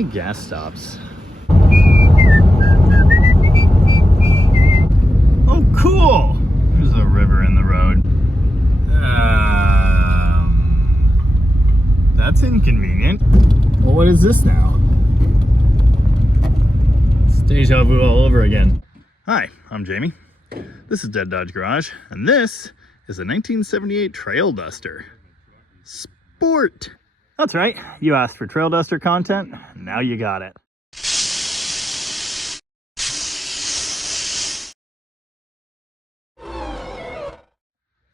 any gas stops. Oh, cool! There's a river in the road. That's inconvenient. Well, what is this now? It's deja vu all over again. Hi, I'm Jamie. This is Dead Dodge Garage, and this is a 1978 Trail Duster. Sport! That's right, you asked for Trail Duster content, now you got it.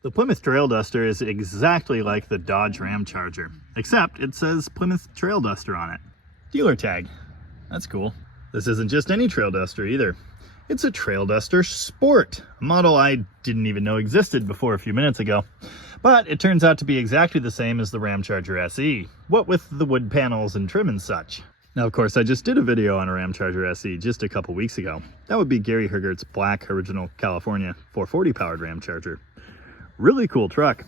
The Plymouth Trail Duster is exactly like the Dodge Ram Charger, except it says Plymouth Trail Duster on it. Dealer tag. That's cool. This isn't just any Trail Duster either. It's a Trail Duster Sport, a model I didn't even know existed before a few minutes ago. But it turns out to be exactly the same as the Ram Charger SE, what with the wood panels and trim and such. Now, of course, I just did a video on a Ram Charger SE just a couple weeks ago. That would be Gary Hergert's black original California 440 powered Ram Charger. Really cool truck.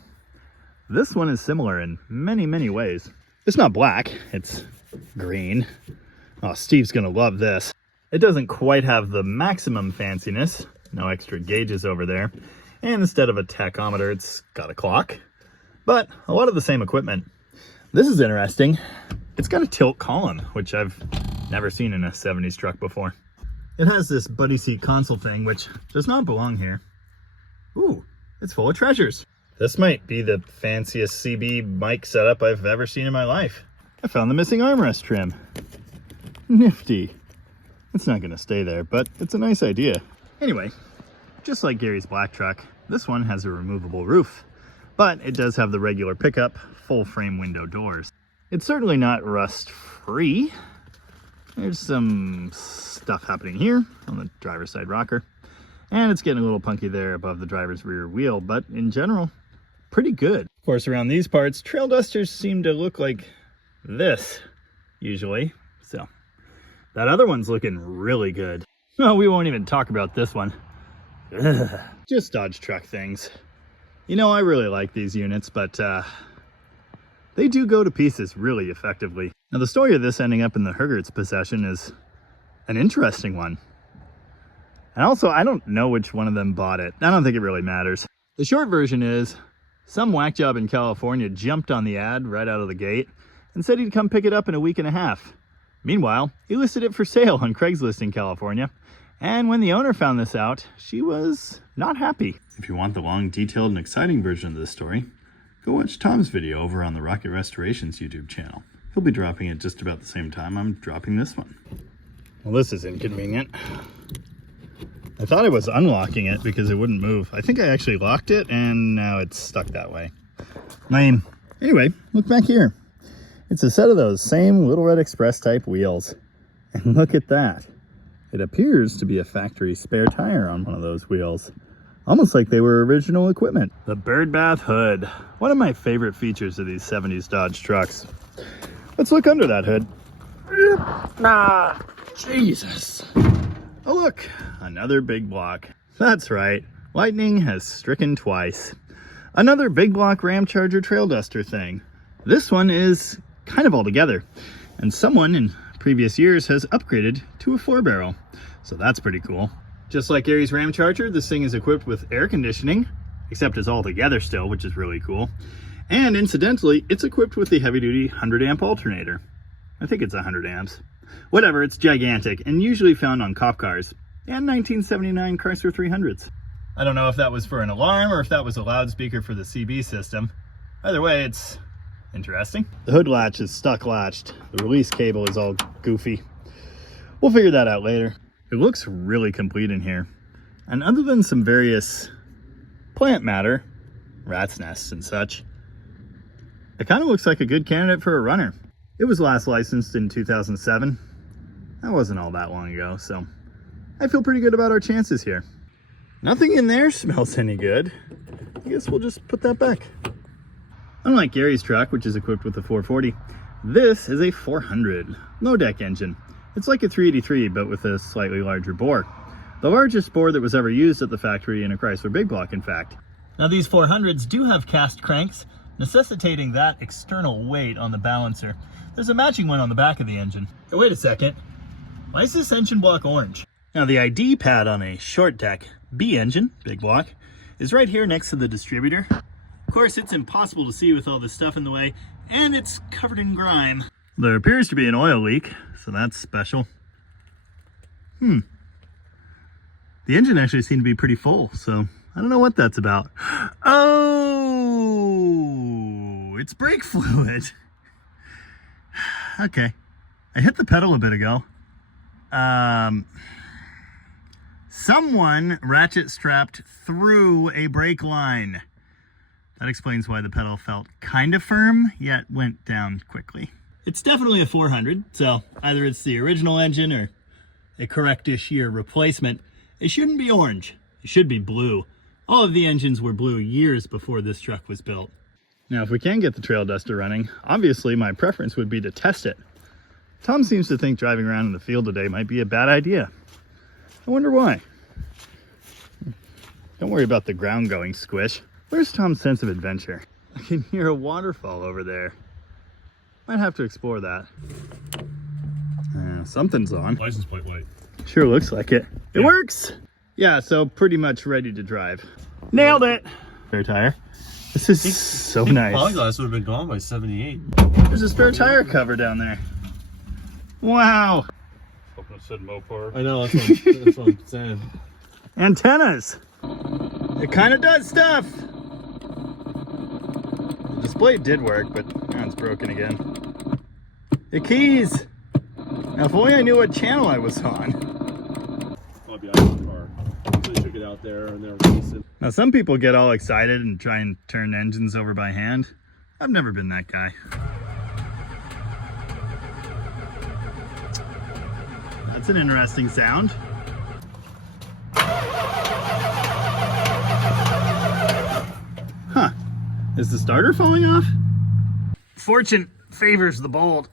This one is similar in many, many ways. It's not black, it's green. Oh, Steve's gonna love this. It doesn't quite have the maximum fanciness, no extra gauges over there. And instead of a tachometer, it's got a clock. But a lot of the same equipment. This is interesting. It's got a tilt column, which I've never seen in a 70s truck before. It has this buddy seat console thing, which does not belong here. Ooh. It's full of treasures. This might be the fanciest CB mic setup I've ever seen in my life. I found the missing armrest trim. Nifty. It's not gonna stay there, but it's a nice idea. Anyway, just like Gary's black truck, this one has a removable roof, but it does have the regular pickup, full frame window doors. It's certainly not rust free. There's some stuff happening here on the driver's side rocker. And it's getting a little punky there above the driver's rear wheel, but in general, pretty good. Of course, around these parts, Trail Dusters seem to look like this, usually. So, that other one's looking really good. No, we won't even talk about this one. Ugh. Just Dodge truck things. You know, I really like these units, but they do go to pieces really effectively. Now, the story of this ending up in the Hergert's possession is an interesting one. And also, I don't know which one of them bought it. I don't think it really matters. The short version is, some whack job in California jumped on the ad right out of the gate and said he'd come pick it up in a week and a half. Meanwhile, he listed it for sale on Craigslist in California. And when the owner found this out, she was not happy. If you want the long, detailed, and exciting version of this story, go watch Tom's video over on the Rocket Restorations YouTube channel. He'll be dropping it just about the same time I'm dropping this one. Well, this is inconvenient. I thought I was unlocking it because it wouldn't move. I think I actually locked it and now it's stuck that way. Lame. Anyway, look back here. It's a set of those same Little Red Express type wheels. And look at that. It appears to be a factory spare tire on one of those wheels. Almost like they were original equipment. The bird bath hood. One of my favorite features of these 70s Dodge trucks. Let's look under that hood. Ah, Jesus. Oh look, another big block. That's right, lightning has stricken twice. Another big block Ram Charger Trail Duster thing. This one is kind of all together, and someone in previous years has upgraded to a 4-barrel. So that's pretty cool. Just like Gary's Ram Charger, this thing is equipped with air conditioning, except it's all together still, which is really cool. And incidentally, it's equipped with the heavy-duty 100-amp alternator. I think it's 100 amps. Whatever, it's gigantic and usually found on cop cars and 1979 Chrysler 300s. I don't know if that was for an alarm or if that was a loudspeaker for the CB system. Either way, it's interesting. The hood latch is stuck latched. The release cable is all goofy. We'll figure that out later. It looks really complete in here. And other than some various plant matter, rat's nests and such, it kind of looks like a good candidate for a runner. It was last licensed in 2007. That wasn't all that long ago, so I feel pretty good about our chances here. Nothing in there smells any good. I guess we'll just put that back. Unlike Gary's truck, which is equipped with a 440, this is a 400 low deck engine. It's like a 383, but with a slightly larger bore. The largest bore that was ever used at the factory in a Chrysler big block, in fact. Now these 400s do have cast cranks, necessitating that external weight on the balancer. There's a matching one on the back of the engine. Hey, wait a second. Why is this engine block orange? Now the ID pad on a short deck B engine, big block, is right here next to the distributor. Of course, it's impossible to see with all this stuff in the way, and it's covered in grime. There appears to be an oil leak, so that's special. The engine actually seemed to be pretty full, so I don't know what that's about. Oh, it's brake fluid. Okay, I hit the pedal a bit ago. Someone ratchet strapped through a brake line. That explains why the pedal felt kind of firm, yet went down quickly. It's definitely a 400, so either it's the original engine or a correct-ish year replacement. It shouldn't be orange. It should be blue. All of the engines were blue years before this truck was built. Now, if we can get the Trail Duster running, obviously my preference would be to test it. Tom seems to think driving around in the field today might be a bad idea. I wonder why. Don't worry about the ground going squish. Where's Tom's sense of adventure? I can hear a waterfall over there. Might have to explore that. Something's on. License plate light. Sure looks like it. It works! Yeah, so pretty much ready to drive. Nailed it! Spare tire. This is so nice. Polyglass would have been gone by 78. There's a spare tire cover down there. Wow! Hoping it said Mopar. I know, that's what I'm saying. Antennas! It kind of does stuff! The display did work, but now it's broken again. The keys! Now, if only I knew what channel I was on. I'll be out of the car. They took it out there and they're racing. Now, some people get all excited and try and turn engines over by hand. I've never been that guy. That's an interesting sound. Huh. Is the starter falling off? Fortune favors the bold.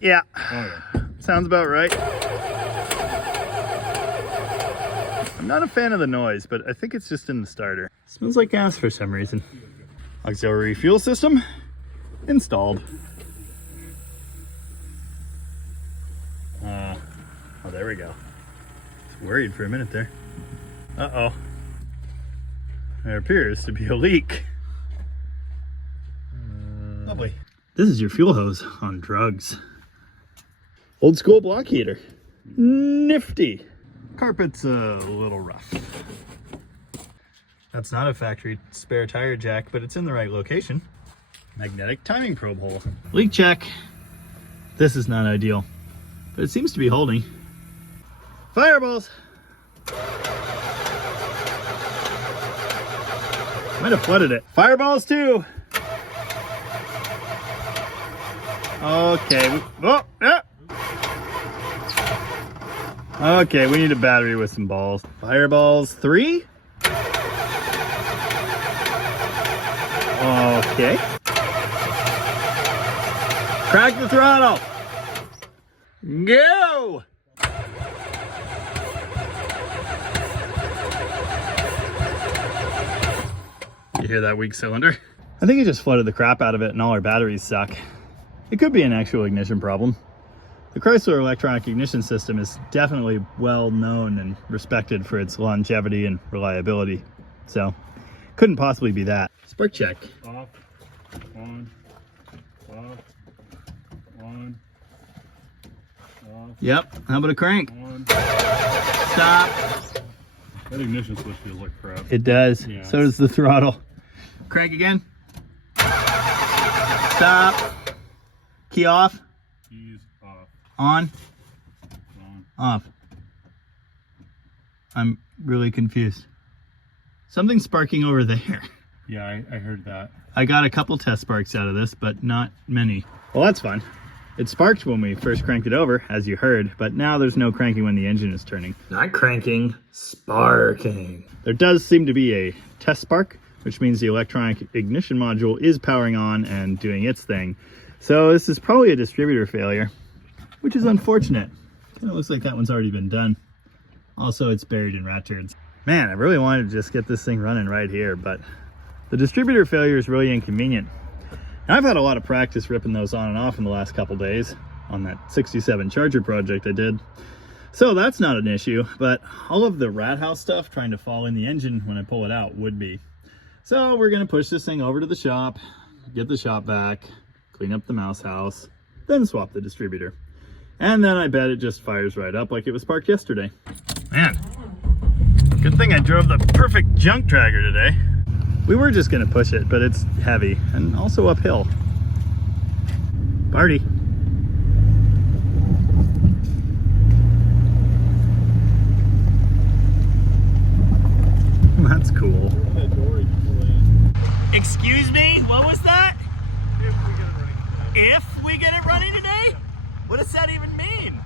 Yeah. Sounds about right. I'm not a fan of the noise, but I think it's just in the starter. Smells like gas for some reason. Auxiliary fuel system installed. Oh, there we go. I was worried for a minute there. Uh-oh. There appears to be a leak. Lovely. This is your fuel hose on drugs. Old school block heater. Nifty. Carpet's a little rough. That's not a factory spare tire jack, but it's in the right location. Magnetic timing probe hole. Leak check. This is not ideal, but it seems to be holding. Fireballs. Might have flooded it. Fireballs too. Okay. Oh, yeah. Okay, we need a battery with some balls. Fireballs 3. Okay. Crack the throttle. Go! You hear that weak cylinder? I think it just flooded the crap out of it and all our batteries suck. It could be an actual ignition problem. The Chrysler electronic ignition system is definitely well known and respected for its longevity and reliability. So, couldn't possibly be that. Spark check. Off, on, off, on, off. Yep, how about a crank? On. Stop. That ignition switch feels like crap. It does. Yeah. So does the throttle. Crank again. Stop. Key off. Keys off. On. On. Off. I'm really confused. Something's sparking over there. Yeah, I heard that. I got a couple test sparks out of this, but not many. Well, that's fun. It sparked when we first cranked it over, as you heard, but now there's no cranking when the engine is turning. Not cranking, sparking. There does seem to be a test spark, which means the electronic ignition module is powering on and doing its thing. So this is probably a distributor failure, which is unfortunate. Kind of looks like that one's already been done. Also, it's buried in rat turds. Man, I really wanted to just get this thing running right here, but the distributor failure is really inconvenient. And I've had a lot of practice ripping those on and off in the last couple days on that 67 charger project I did. So that's not an issue, but all of the rat house stuff trying to fall in the engine when I pull it out would be. So we're gonna push this thing over to the shop, get the shop vac, clean up the mouse house, then swap the distributor. And then I bet it just fires right up like it was parked yesterday. Man, good thing I drove the perfect junk dragger today. We were just gonna push it, but it's heavy and also uphill. Party. That's cool. Excuse me, what was that? If we get it running today? What does that even mean?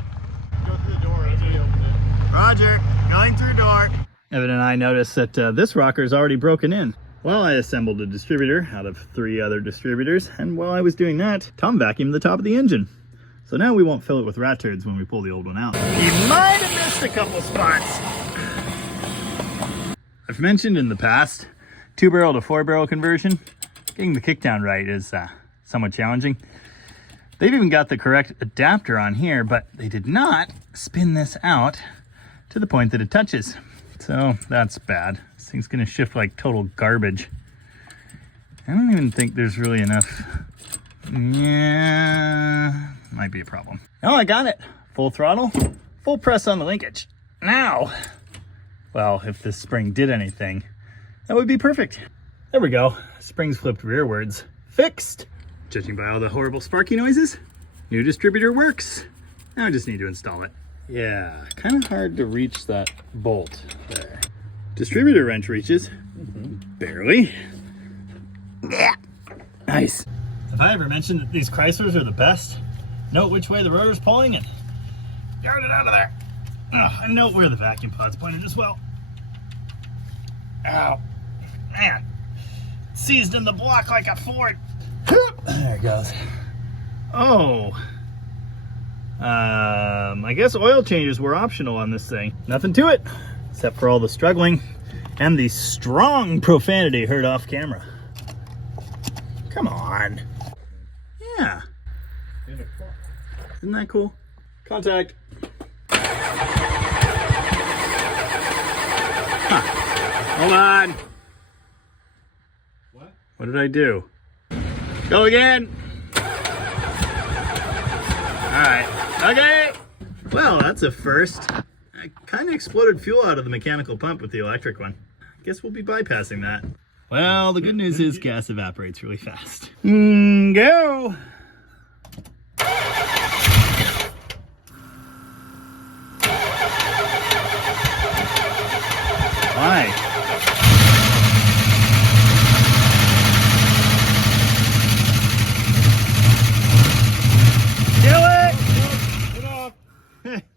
Go through the door until you open it. Roger, going through door. Evan and I noticed that this rocker is already broken in. Well, I assembled a distributor out of 3 other distributors, and while I was doing that, Tom vacuumed the top of the engine. So now we won't fill it with rat turds when we pull the old one out. He might have missed a couple spots. I've mentioned in the past, 2-barrel to 4-barrel conversion. Getting the kickdown right is somewhat challenging. They've even got the correct adapter on here, but they did not spin this out to the point that it touches. So that's bad. This thing's gonna shift like total garbage. I don't even think there's really enough. Yeah, might be a problem. Oh, I got it. Full throttle, full press on the linkage. Now, well, if this spring did anything, that would be perfect. There we go. Springs flipped rearwards. Fixed. Judging by all the horrible sparky noises, new distributor works. Now I just need to install it. Yeah, kind of hard to reach that bolt there. Distributor wrench reaches. Barely. Yeah. Nice. Have I ever mentioned that these Chryslers are the best? Note which way the rotor's pulling and yard it out of there. And note where the vacuum pod's pointed as well. Ow. Man. Seized in the block like a Ford. There it goes. Oh. I guess oil changes were optional on this thing. Nothing to it, except for all the struggling and the strong profanity heard off camera. Come on. Yeah. Isn't that cool? Contact. Huh. Hold on. What? What did I do? Go again. All right. Okay. Well, that's a first. I kind of exploded fuel out of the mechanical pump with the electric one. Guess we'll be bypassing that. Well, the good news is gas evaporates really fast. Go. Why?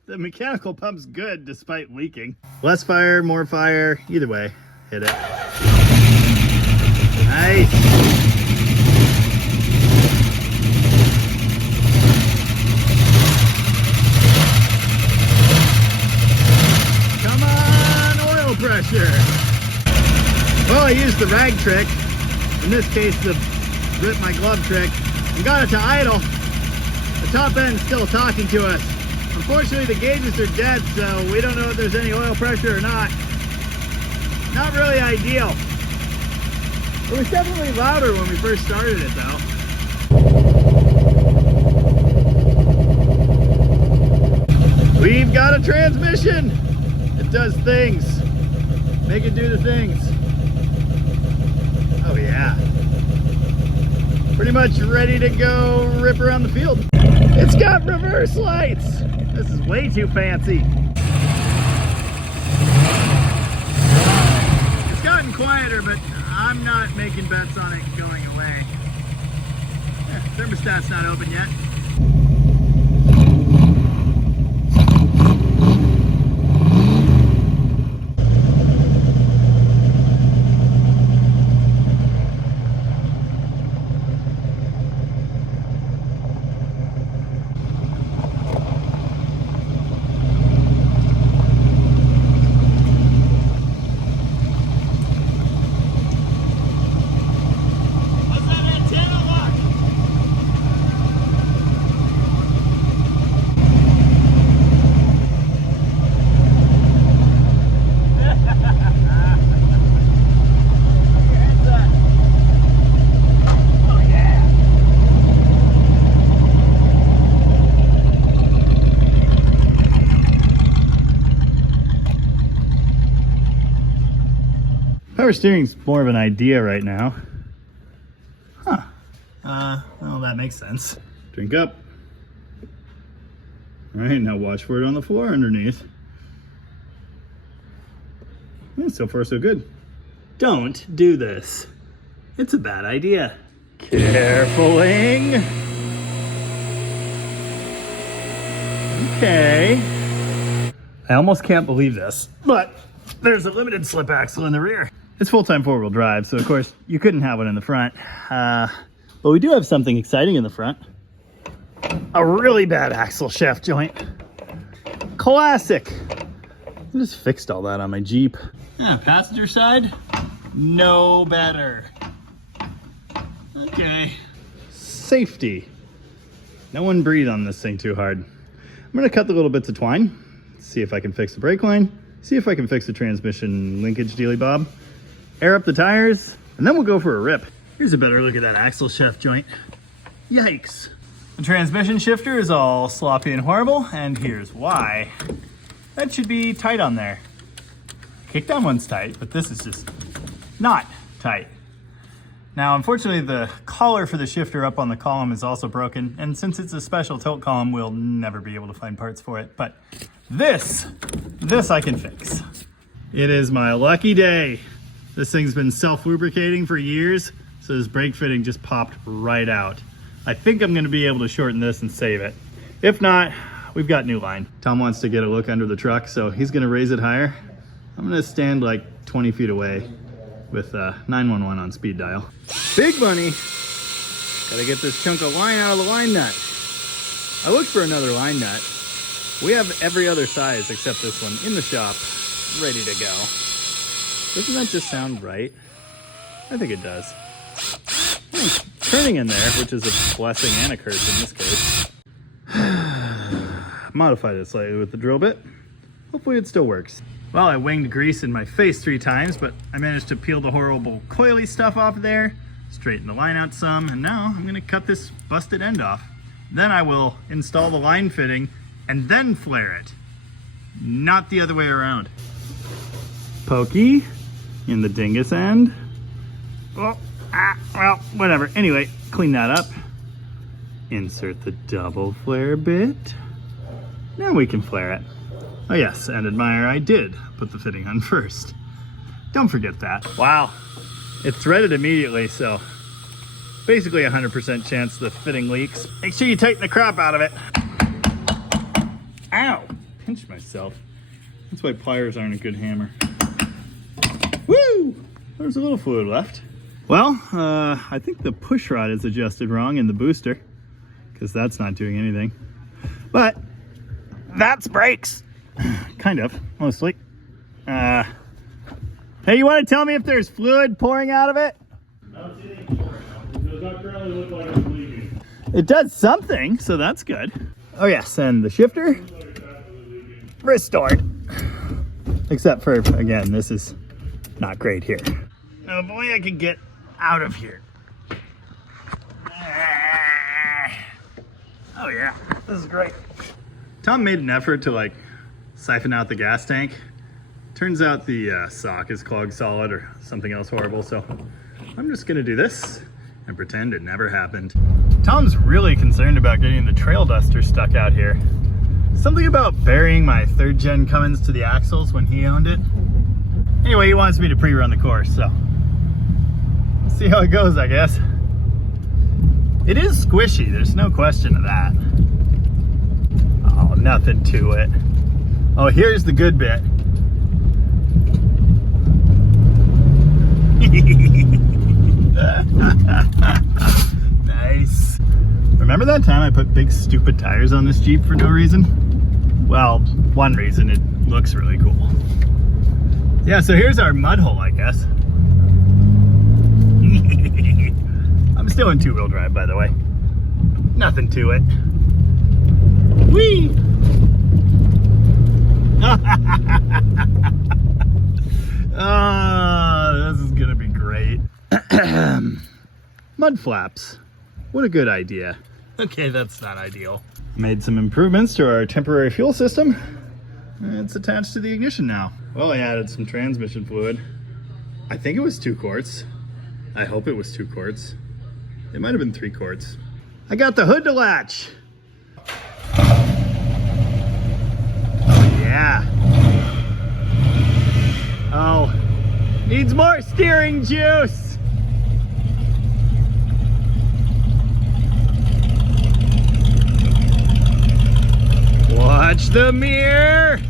The mechanical pump's good despite leaking. Less fire, more fire, either way, hit it. Nice. Come on, oil pressure. Well, I used the rag trick, in this case the rip my glove trick, and got it to idle. The top end's still talking to us. Unfortunately, the gauges are dead, so we don't know if there's any oil pressure or not. Not really ideal. It was definitely louder when we first started it, though. We've got a transmission! It does things. Make it do the things. Oh, yeah. Pretty much ready to go rip around the field. It's got reverse lights! This is way too fancy. It's gotten quieter, but I'm not making bets on it going away. Thermostat's not open yet. power steering's more of an idea right now. Huh. Well, that makes sense. Drink up. All right, now watch for it on the floor underneath. Yeah, so far so good. Don't do this. It's a bad idea. Carefuling. Okay. I almost can't believe this, but there's a limited slip axle in the rear. It's full-time four-wheel drive, so of course you couldn't have one in the front. But we do have something exciting in the front. A really bad axle shaft joint. Classic. I just fixed all that on my Jeep. Yeah, passenger side, no better. Okay. Safety. No one breathe on this thing too hard. I'm gonna cut the little bits of twine, see if I can fix the brake line, see if I can fix the transmission linkage dealy bob, air up the tires, and then we'll go for a rip. Here's a better look at that axle shaft joint. Yikes. The transmission shifter is all sloppy and horrible, and here's why. That should be tight on there. Kickdown one's tight, but this is just not tight. Now, unfortunately, the collar for the shifter up on the column is also broken, and since it's a special tilt column, we'll never be able to find parts for it, but this I can fix. It is my lucky day. This thing's been self-lubricating for years, so this brake fitting just popped right out. I think I'm gonna be able to shorten this and save it. If not, we've got new line. Tom wants to get a look under the truck, so he's gonna raise it higher. I'm gonna stand like 20 feet away with 911 on speed dial. Big money. Gotta get this chunk of line out of the line nut. I looked for another line nut. We have every other size except this one in the shop, ready to go. Doesn't that just sound right? I think it does. Turning in there, which is a blessing and a curse in this case. Modified it slightly with the drill bit. Hopefully it still works. Well, I winged grease in my face 3 times, but I managed to peel the horrible coily stuff off of there, straighten the line out some, and now I'm gonna cut this busted end off. Then I will install the line fitting and then flare it. Not the other way around. Pokey in the dingus end. Oh, well, whatever. Anyway, clean that up. Insert the double flare bit. Now we can flare it. Oh yes, and admire I did put the fitting on first. Don't forget that. Wow, it threaded immediately, so basically 100% chance the fitting leaks. Make sure you tighten the crap out of it. Ow, pinch myself. That's why pliers aren't a good hammer. Woo, there's a little fluid left. Well, I think the push rod is adjusted wrong in the booster, because that's not doing anything. But that's brakes. Kind of, mostly. Hey, you want to tell me if there's fluid pouring out of it? It does not currently look like it's leaking. It does something, so that's good. Oh yes, and the shifter restored. Except for, again, this is not great here. Oh boy, I can get out of here. Oh yeah, this is great. Tom made an effort to like siphon out the gas tank. Turns out the sock is clogged solid or something else horrible, so I'm just gonna do this and pretend it never happened. Tom's really concerned about getting the trail duster stuck out here. Something about burying my 3rd gen Cummins to the axles when he owned it. Anyway, he wants me to pre-run the course, so we'll see how it goes, I guess. It is squishy, there's no question of that. Oh, nothing to it. Oh, here's the good bit. Nice. Remember that time I put big stupid tires on this Jeep for no reason? Well, one reason, it looks really cool. Yeah, so here's our mud hole, I guess. I'm still in 2-wheel drive, by the way. Nothing to it. Whee! Oh, this is gonna be great. Mud flaps. What a good idea. Okay, that's not ideal. Made some improvements to our temporary fuel system. It's attached to the ignition now. Well, I added some transmission fluid. I think it was 2 quarts. I hope it was 2 quarts. It might have been 3 quarts. I got the hood to latch. Oh, yeah. Oh, needs more steering juice. Watch the mirror.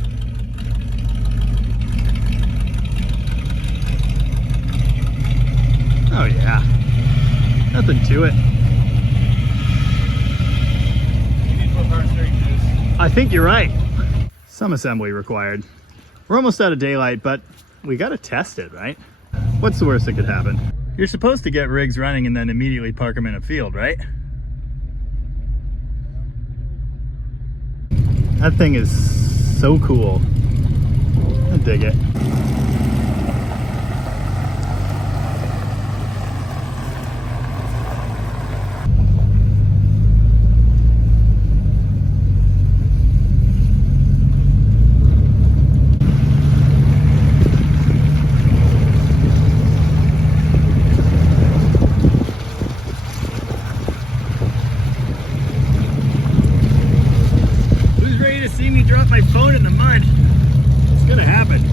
Oh yeah, nothing to it. You need more power steering juice. I think you're right. Some assembly required. We're almost out of daylight, but we gotta test it, right? What's the worst that could happen? You're supposed to get rigs running and then immediately park them in a field, right? That thing is so cool. I dig it. See me drop my phone in the mud. It's gonna happen.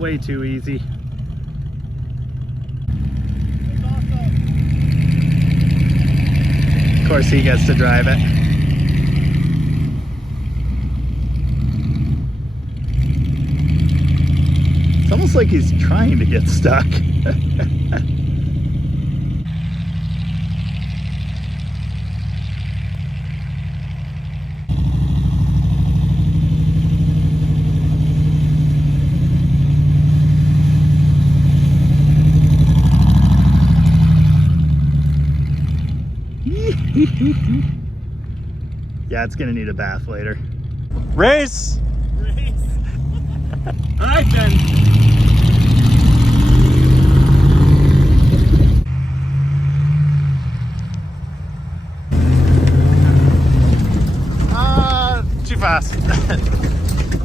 Way too easy. Of course he gets to drive it. It's almost like he's trying to get stuck. Yeah, it's gonna need a bath later. Race! Race! All right then. Too fast.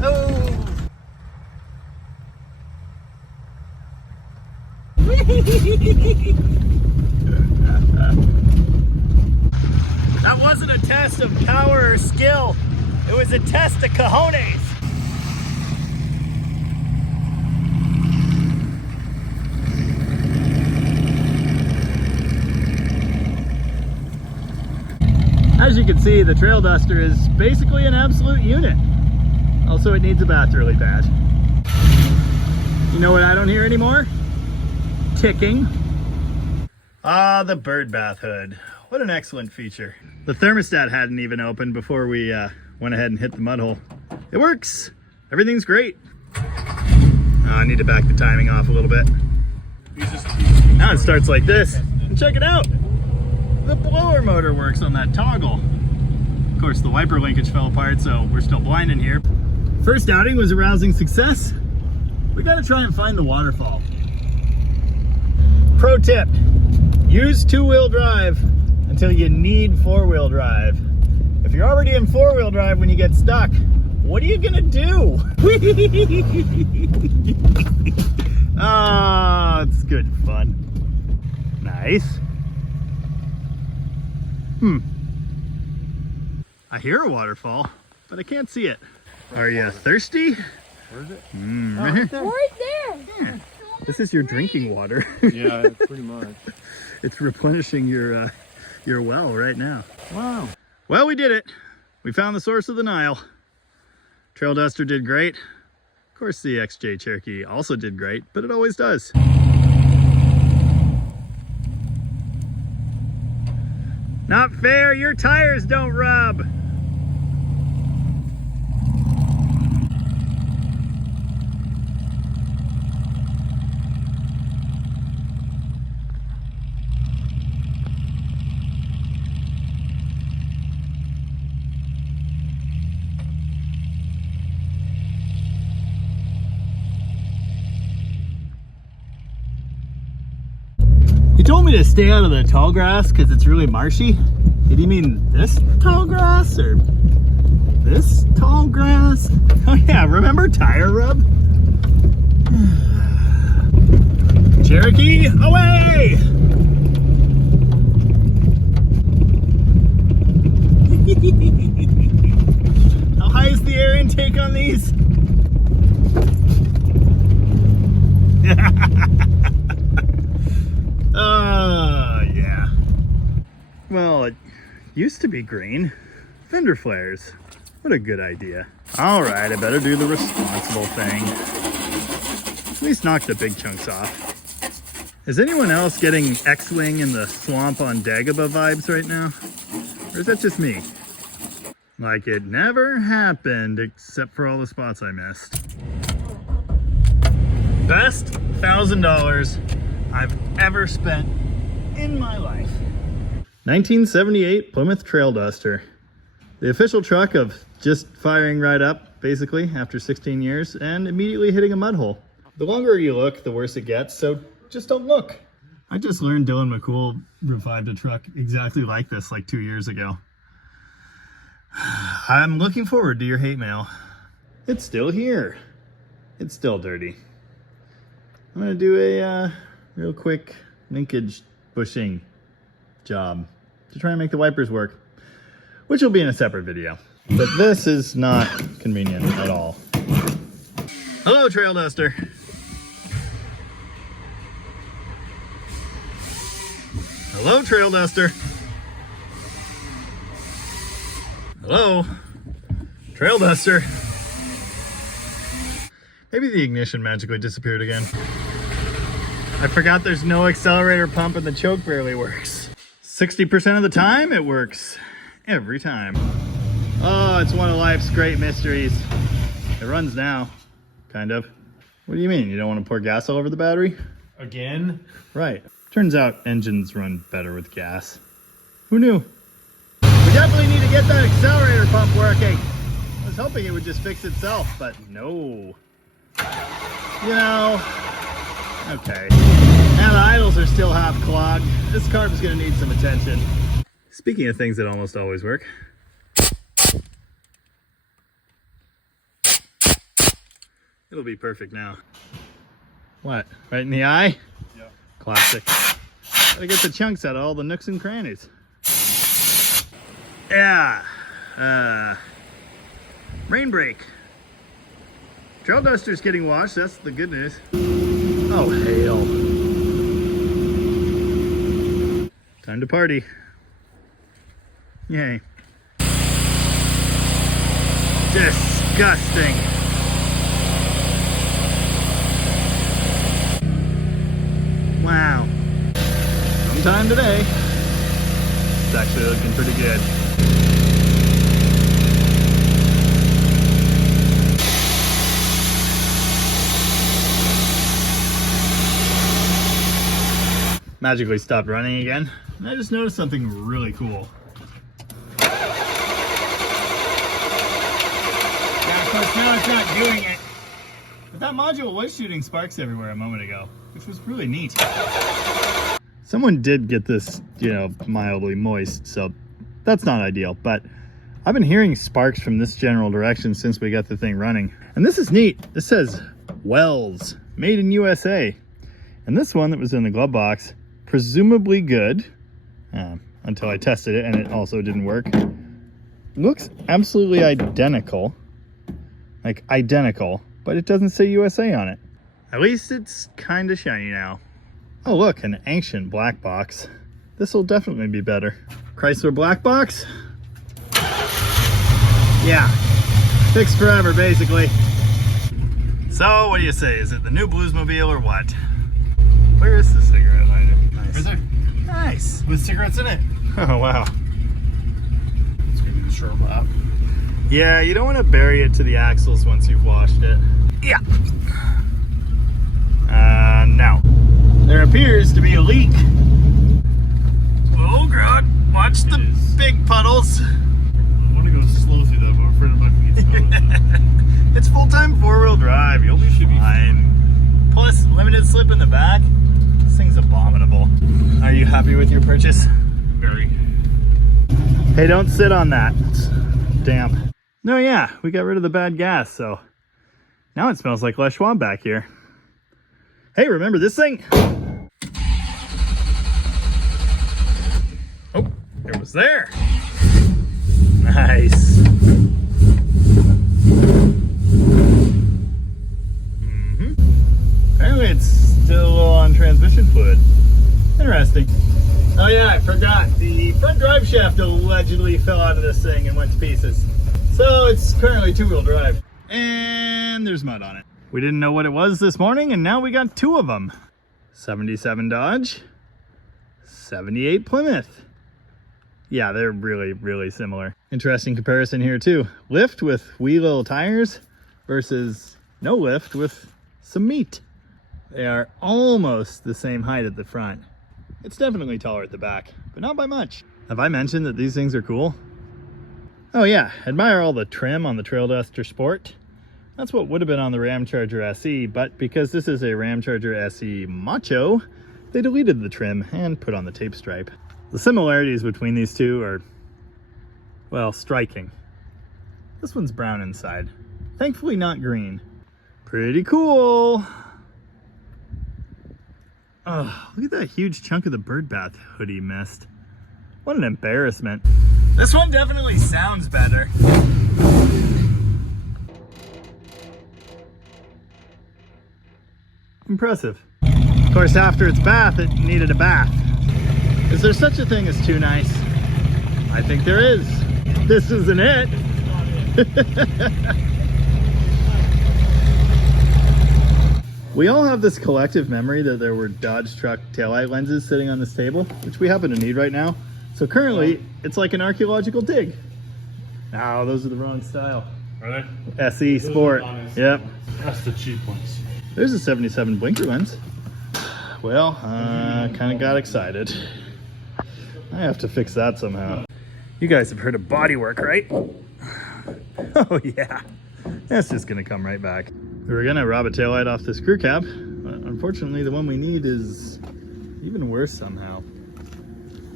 Oh. That wasn't a test of power or skill. It was a test of cojones. As you can see, the Trail Duster is basically an absolute unit. Also, it needs a bath really bad. You know what I don't hear anymore? Ticking. Ah, the bird bath hood. What an excellent feature. The thermostat hadn't even opened before we went ahead and hit the mud hole. It works. Everything's great. I need to back the timing off a little bit. Now it starts like this. And check it out. The blower motor works on that toggle. Of course, the wiper linkage fell apart, so we're still blind in here. First outing was a rousing success. We gotta try and find the waterfall. Pro tip, use 2-wheel drive until you need 4-wheel drive. If you're already in 4-wheel drive when you get stuck, what are you gonna do? Ah, it's good fun. Nice. I hear a waterfall, but I can't see it. Are you thirsty? Where is it? Right here. Right there. Yeah. This is your drinking water. Yeah, pretty much. It's replenishing your well right now. Wow. Well, we did it. We found the source of the Nile. Trail Duster did great. Of course, the XJ Cherokee also did great, but it always does. Not fair, your tires don't rub. He told me to stay out of the tall grass because it's really marshy. Did he mean this tall grass or this tall grass? Oh yeah, remember tire rub? Cherokee, away! How high is the air intake on these? Oh, yeah. Well, it used to be green. Fender flares. What a good idea. All right, I better do the responsible thing. At least knock the big chunks off. Is anyone else getting X-Wing in the swamp on Dagobah vibes right now? Or is that just me? Like it never happened, except for all the spots I missed. Best $1,000 I've ever spent in my life. 1978 Plymouth Trail Duster. The official truck of just firing right up, basically, after 16 years, and immediately hitting a mud hole. The longer you look, the worse it gets, so just don't look. I just learned Dylan McCool revived a truck exactly like this like 2 years ago. I'm looking forward to your hate mail. It's still here. It's still dirty. I'm gonna do a real quick linkage bushing job to try and make the wipers work, which will be in a separate video. But this is not convenient at all. Hello, Trail Duster. Hello, Trail Duster. Hello, Trail Duster. Maybe the ignition magically disappeared again. I forgot there's no accelerator pump and the choke barely works. 60% of the time, it works. Every time. Oh, it's one of life's great mysteries. It runs now, kind of. What do you mean? You don't want to pour gas all over the battery? Again? Right. Turns out engines run better with gas. Who knew? We definitely need to get that accelerator pump working. I was hoping it would just fix itself, but no. You know, okay. Now the idles are still half clogged. This carb's gonna need some attention. Speaking of things that almost always work. It'll be perfect now. What, right in the eye? Yeah. Classic. Gotta get the chunks out of all the nooks and crannies. Yeah. Rain break. Trail Duster's getting washed, that's the good news. Oh, hail. Time to party. Yay. Disgusting. Wow. Sometime today. It's actually looking pretty good. Magically stopped running again. And I just noticed something really cool. Yeah, of course now it's not doing it. But that module was shooting sparks everywhere a moment ago, which was really neat. Someone did get this, mildly moist, so that's not ideal, but I've been hearing sparks from this general direction since we got the thing running. And this is neat. This says Wells, made in USA. And this one that was in the glove box, presumably good, until I tested it and it also didn't work. Looks absolutely identical, like identical, but it doesn't say USA on it. At least it's kind of shiny now. Oh look, an ancient black box. This will definitely be better. Chrysler black box? Yeah, fixed forever basically. So what do you say? Is it the new Bluesmobile or what? Where is the cigarette lighter? Nice. Right there. Nice. With cigarettes in it. Oh wow. It's gonna be a short lap. Yeah, you don't want to bury it to the axles once you've washed it. Yeah. Now, there appears to be a leak. Oh God, watch the big puddles. I want to go slow through that, but I'm afraid I'm not going to get snowed. It's full-time four-wheel drive. You'll be fine. Plus, limited slip in the back. This thing's abominable. happy with your purchase? Very. Hey, don't sit on that. It's damp. No, yeah, we got rid of the bad gas, so now it smells like Les Schwab back here. Hey, remember this thing? Oh, it was there. Nice. Apparently it's still low on transmission fluid. Interesting. Oh yeah, I forgot. The front drive shaft allegedly fell out of this thing and went to pieces. So it's currently two-wheel drive. And there's mud on it. We didn't know what it was this morning, and now we got two of them. 77 Dodge, 78 Plymouth. Yeah, they're really, really similar. Interesting comparison here too. Lift with wee little tires versus no lift with some meat. They are almost the same height at the front. It's definitely taller at the back, but not by much. Have I mentioned that these things are cool? Oh yeah, admire all the trim on the Trail Duster Sport. That's what would have been on the Ramcharger SE, but because this is a Ramcharger SE Macho, they deleted the trim and put on the tape stripe. The similarities between these two are, well, striking. This one's brown inside. Thankfully not green. Pretty cool. Oh, look at that huge chunk of the bird bath hoodie missed. What an embarrassment. This one definitely sounds better. Impressive. Of course, after its bath, it needed a bath. Is there such a thing as too nice? I think there is. This isn't it. We all have this collective memory that there were Dodge truck taillight lenses sitting on this table, which we happen to need right now. So currently, it's like an archaeological dig. No, those are the wrong style. Are they? SE Sport. Yep. That's the cheap ones. There's a 77 blinker lens. Well, kind of got excited. I have to fix that somehow. You guys have heard of bodywork, right? Oh yeah. That's just gonna come right back. We were gonna rob a taillight off this crew cab, but unfortunately the one we need is even worse somehow.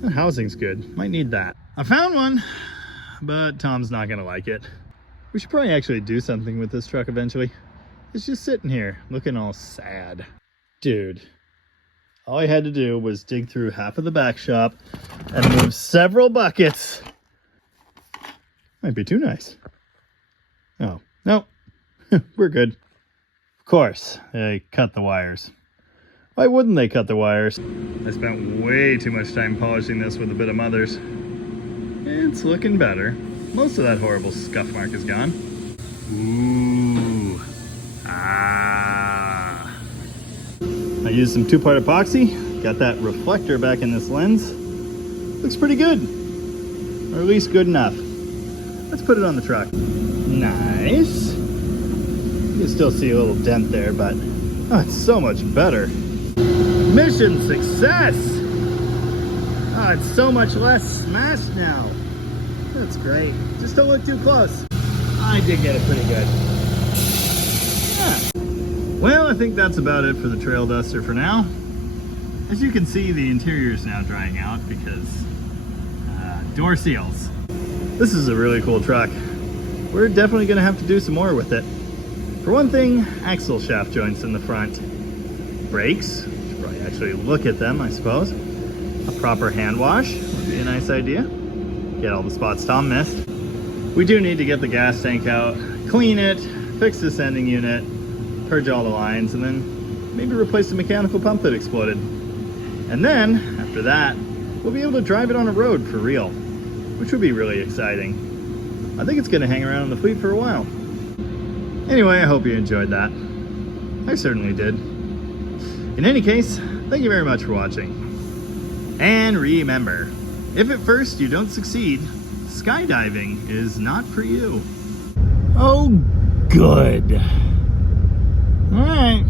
The housing's good, might need that. I found one, but Tom's not gonna like it. We should probably actually do something with this truck eventually. It's just sitting here, looking all sad. Dude, all I had to do was dig through half of the back shop and move several buckets. Might be too nice. Oh, no, we're good. Of course, they cut the wires. Why wouldn't they cut the wires? I spent way too much time polishing this with a bit of Mother's. It's looking better. Most of that horrible scuff mark is gone. Ooh. Ah. I used some two-part epoxy. Got that reflector back in this lens. Looks pretty good. Or at least good enough. Let's put it on the truck. Nice. You can still see a little dent there, but oh, it's so much better. Mission success! Oh, it's so much less smashed now. That's great. Just don't look too close. I did get it pretty good. Yeah. Well, I think that's about it for the Trail Duster for now. As you can see, the interior is now drying out because door seals. This is a really cool truck. We're definitely going to have to do some more with it. For one thing, axle shaft joints in the front. Brakes, we should probably actually look at them, I suppose. A proper hand wash would be a nice idea. Get all the spots Tom missed. We do need to get the gas tank out, clean it, fix the sending unit, purge all the lines, and then maybe replace the mechanical pump that exploded. And then, after that, we'll be able to drive it on a road for real, which would be really exciting. I think it's going to hang around in the fleet for a while. Anyway, I hope you enjoyed that. I certainly did. In any case, thank you very much for watching. And remember, if at first you don't succeed, skydiving is not for you. Oh, good. All right.